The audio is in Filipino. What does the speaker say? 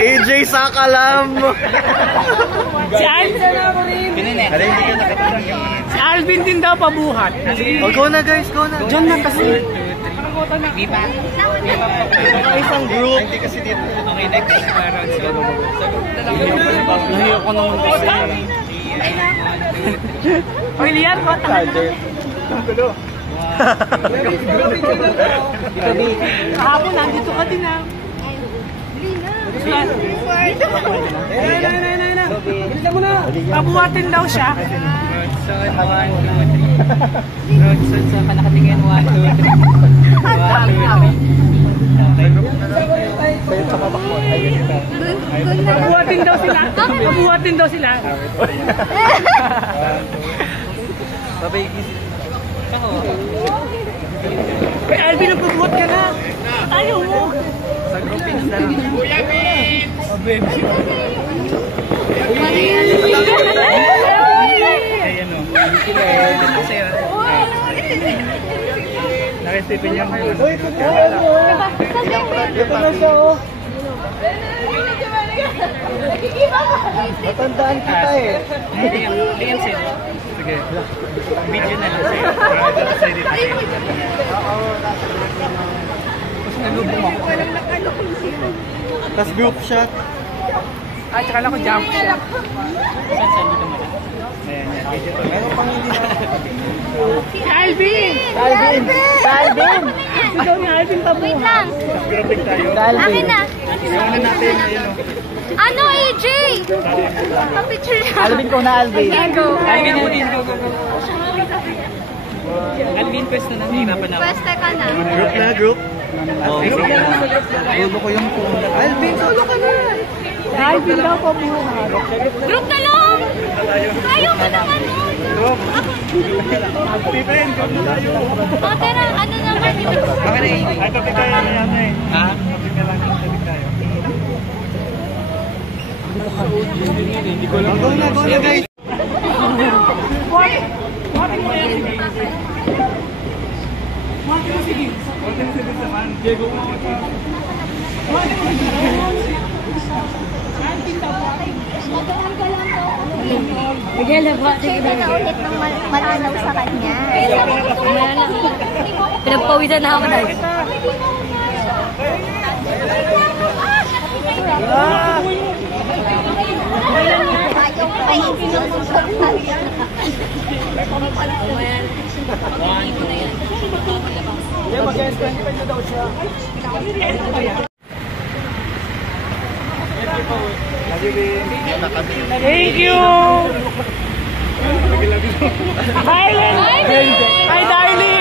AJ Sakalam. Si Alvin. Si Alvin din daw pabuhat. Oh, go na guys, go na. John na kasi. Isang group. Hindi kasi dito. Okay, next. Nahiyo ko naman kasi. Oy, Lian, kota ka na. Kahapon, nandito ka din ah. Pabuhatin daw siya. Rodson, 1, 2, 3. Rodson, sa kanakatingin, 1, 2, 3. Pabuhatin daw sila. Pabuhatin daw sila. Kay Alvin, nagpabuhat ka na. Ayaw mo. Sa groupings na lang. Kuya Vince! Ayan o. Nakisipin niya mo. Ito na siya oh. Matandaan kita eh. Liam sa'yo. Sige. Video na lang sa'yo. Para sa edit. Tapos nalubong ako. Tapos group shot. Ay, tsaka lang ko jump shot. Saan dito mo lang? Ayan, yan. Video to. Meron pang hindi na. Si Alvin! Calvin! Calvin! Sigaw ni Alvin pabuhat. Wait lang. Grouping tayo. Akin na. Gawin na natin. Ayan o. Ano, AJ? Papicture na. Alvin ko na Alvin. Go. Alvin, Alvin. Go, go, go. Alvin, pwesto na. Hihirapan ako. Pwesta ka na. Group na, group. Oh, solo ko yung phone. Alvin, solo ka na. Alvin daw pabuhat. Group na lang. Ayaw mo naman nun. Pipen, group na tayo. O, tara, ano naman yun? Bakit na AJ? Ay, topic tayo na yan eh. Ha? Topic na lang. Topic tayo. Go na guys. Buhatin mo yan. Buhatin mo sige. Diego. Sige na ulit ng malanaw sa kanya. Pinagpawisan na ako dahil. Ayaw ko pa isinusok na yan. Thank you! Darling! Hi, darling!